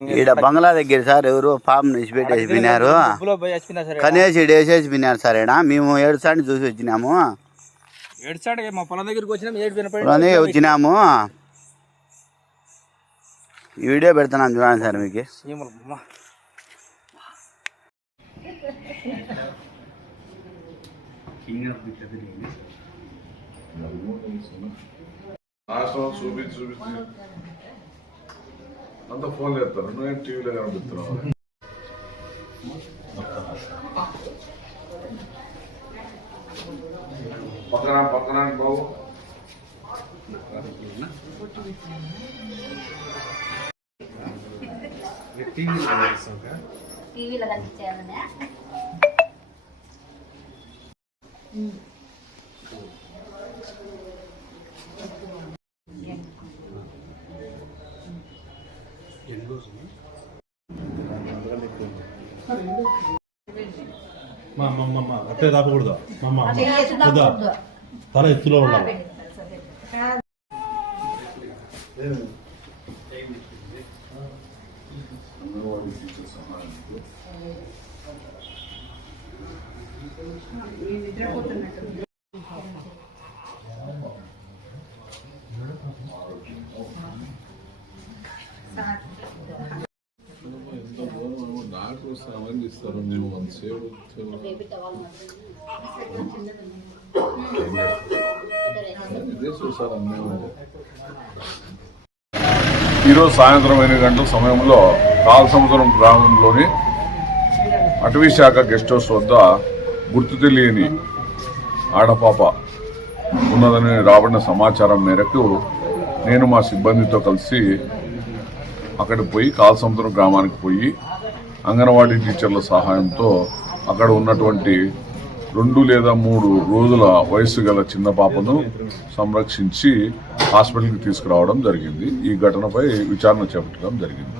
ఈడ బంగ్లా దగ్గర సార్ ఎవరు పాము వినారు పోయి చచ్చిపోయినా సరే కనేసి వేసేసి వినారు సార్ ఈడ. మేము ఏడు సార్లు చూసి వచ్చినాము. ఏడ్చాడు మా పొలం దగ్గరికి వచ్చినాం ఏడు అలానే వినపడి వచ్చినాము. ఈ వీడియో పెడుతున్నాం చూడండి సార్ మీకు. నాశనం చూపించి చూపించి. అంత ఫోన్ చేస్తారు. నువ్వేం టీవీలో కనిపిస్తున్నావు? పక్కన పక్కన బాబు. టీవీలో కనిపించాలనే మా మా మా మా అట్లే దాపకూడదు మా మా వద్దా తల ఎత్తులో ఉండాలి అంగన్వాడీ టీచర్ సహాయంతో ఎంత దూరం డాక్టర్ అవన్నీ ఇస్తారు మేము అంతసేపు ఇదే చూసారు ఈరోజు సాయంత్రం ఎనిమిది గంటల సమయంలో కాల్సముద్రం గ్రామంలోని అటవీ శాఖ గెస్ట్ హౌస్ వద్ద గుర్తు తెలియని ఆడపాప ఉన్నదని రాబడిన సమాచారం మేరకు నేను మా సిబ్బందితో కలిసి అక్కడికి పోయి కాల్సముద్రం గ్రామానికి పోయి అంగన్వాడీ టీచర్ల సహాయంతో అక్కడ ఉన్నటువంటి రెండు లేదా మూడు రోజుల వయసు గల చిన్న పాపను సంరక్షించి హాస్పిటల్కి తీసుకురావడం జరిగింది. ఈ ఘటనపై విచారణ చేపట్టడం జరిగింది.